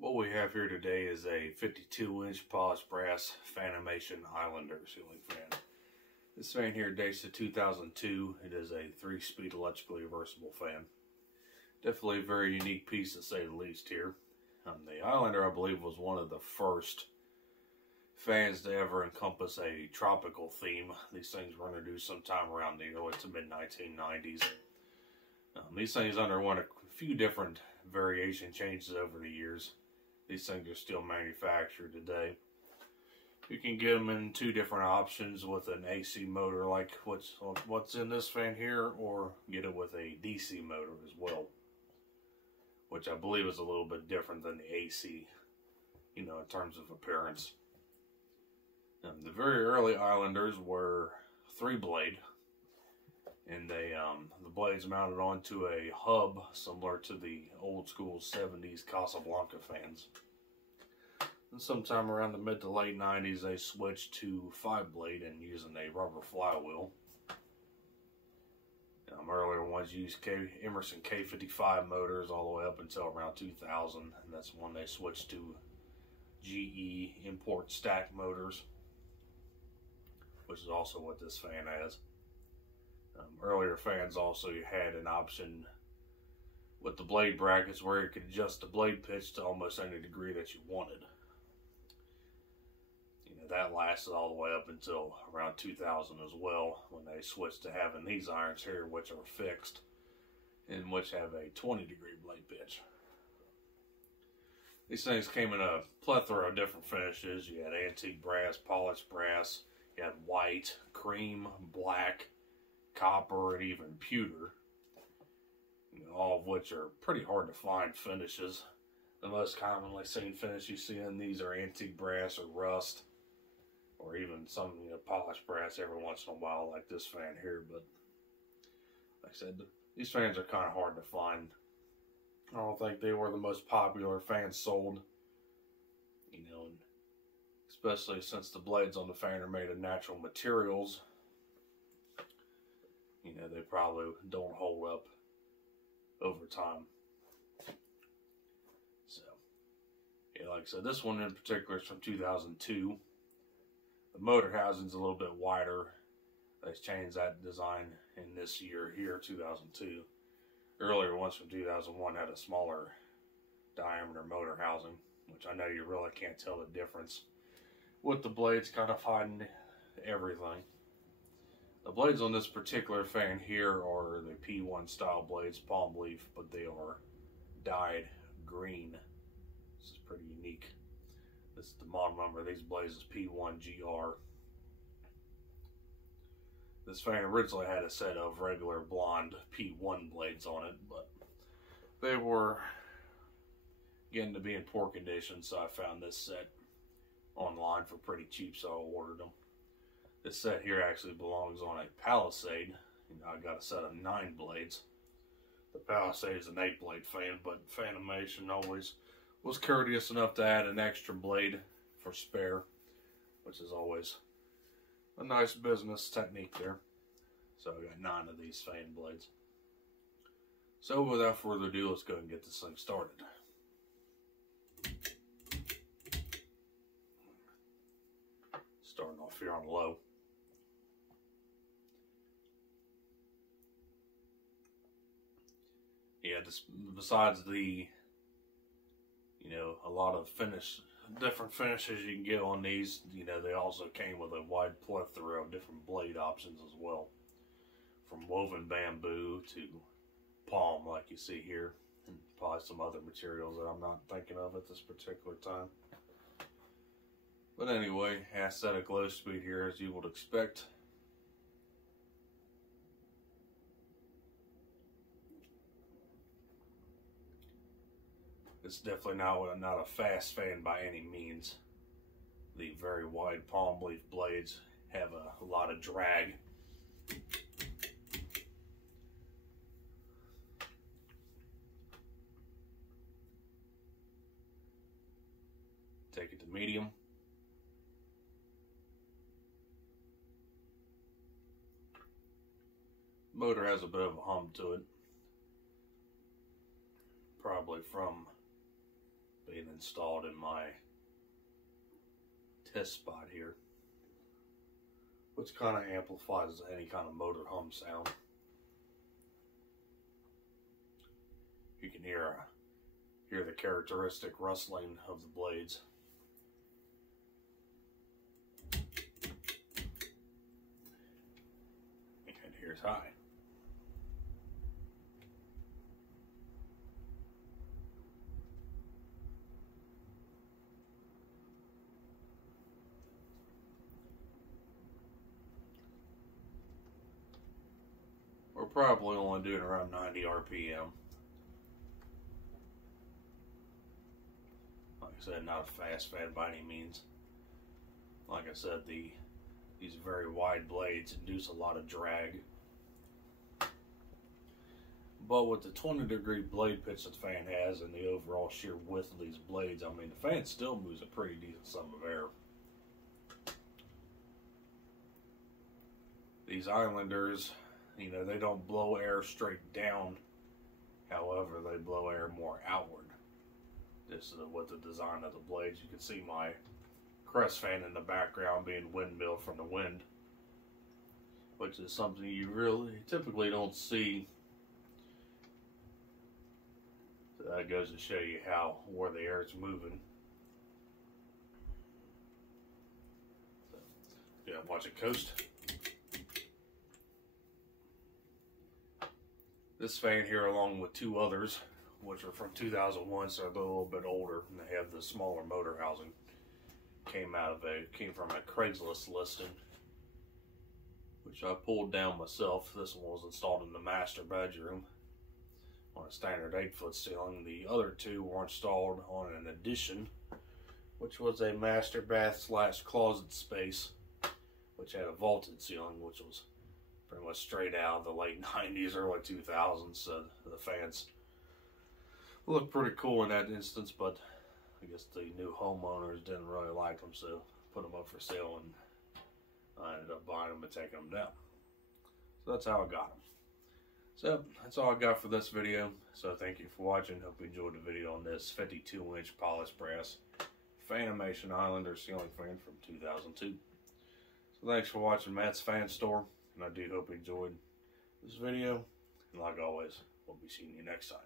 What we have here today is a 52-inch polished brass Fanimation Islander ceiling fan. This fan here dates to 2002. It is a 3-speed electrically reversible fan. Definitely a very unique piece to say the least here. The Islander, I believe, was one of the first fans to ever encompass a tropical theme. These things were introduced sometime around the early to mid-1990s. These things underwent a few different variation changes over the years. These things are still manufactured today. You can get them in two different options with an AC motor like what's in this fan here, or get it with a DC motor as well, which I believe is a little bit different than the AC, in terms of appearance. The very early Islanders were 3-blade, and the blades mounted onto a hub similar to the old school 70s Casablanca fans. And sometime around the mid to late 90s, they switched to 5-blade and using a rubber flywheel. Earlier ones used Emerson K55 motors all the way up until around 2000, and that's when they switched to GE import stack motors, which is also what this fan has. Earlier fans also had an option with the blade brackets where you could adjust the blade pitch to almost any degree that you wanted. That lasted all the way up until around 2000 as well, when they switched to having these irons here, which are fixed and which have a 20-degree blade pitch. These things came in a plethora of different finishes. You had antique brass, polished brass, you had white, cream, black, copper, and even pewter, all of which are pretty hard to find finishes. The most commonly seen finish you see in these are antique brass or rust, or even some polished brass every once in a while, like this fan here. But like I said, these fans are kind of hard to find. I don't think they were the most popular fans sold, and especially since the blades on the fan are made of natural materials. They probably don't hold up over time. So, like I said, this one in particular is from 2002. The motor housing's a little bit wider. They changed that design in this year here, 2002. Earlier ones from 2001 had a smaller diameter motor housing, which I know you really can't tell the difference with the blades kind of hiding everything. The blades on this particular fan here are the P1 style blades, palm leaf, but they are dyed green. This is pretty unique. This is the model number of these blades is P1GR. This fan originally had a set of regular blonde P1 blades on it, but they were getting to be in poor condition, so I found this set online for pretty cheap, so I ordered them. This set here actually belongs on a Palisade. I got a set of 9 blades. The Palisade is an 8-blade fan, but Fanimation always was courteous enough to add an extra blade for spare, which is always a nice business technique there. So I got 9 of these fan blades. So without further ado, let's go and get this thing started. Starting off here on low. Yeah, besides the, a lot of different finishes you can get on these, they also came with a wide plethora of different blade options as well. From woven bamboo to palm, like you see here, and probably some other materials that I'm not thinking of at this particular time. But anyway, aesthetic low speed here, as you would expect. It's definitely not a fast fan by any means. The very wide palm leaf blades have a lot of drag. Take it to medium. Motor has a bit of a hum to it. Probably from being installed in my test spot here, which kind of amplifies any kind of motor hum sound. You can hear the characteristic rustling of the blades. And here's high. We're probably only doing around 90 RPM. Like I said, not a fast fan by any means. Like I said, these very wide blades induce a lot of drag. But with the 20-degree blade pitch that the fan has and the overall sheer width of these blades, I mean, the fan still moves a pretty decent sum of air. These Islanders, you know, they don't blow air straight down. However, they blow air more outward. This is with the design of the blades. You can see my crest fan in the background being windmill from the wind, which is something you really typically don't see. So that goes to show you where the air is moving. So, yeah, watch it coast. This fan here, along with two others, which are from 2001, so they're a little bit older, and they have the smaller motor housing, came from a Craigslist listing, which I pulled down myself. This one was installed in the master bedroom on a standard 8-foot ceiling. The other two were installed on an addition, which was a master bath / closet space, which had a vaulted ceiling, which was pretty much straight out of the late 90s, early 2000s. So the fans look pretty cool in that instance, but I guess the new homeowners didn't really like them, so put them up for sale, and I ended up buying them and taking them down. So that's how I got them. So that's all I got for this video. So thank you for watching. Hope you enjoyed the video on this 52-inch polished brass Fanimation Islander ceiling fan from 2002. So thanks for watching Matt's Fan Store, and I do hope you enjoyed this video. And like always, we'll be seeing you next time.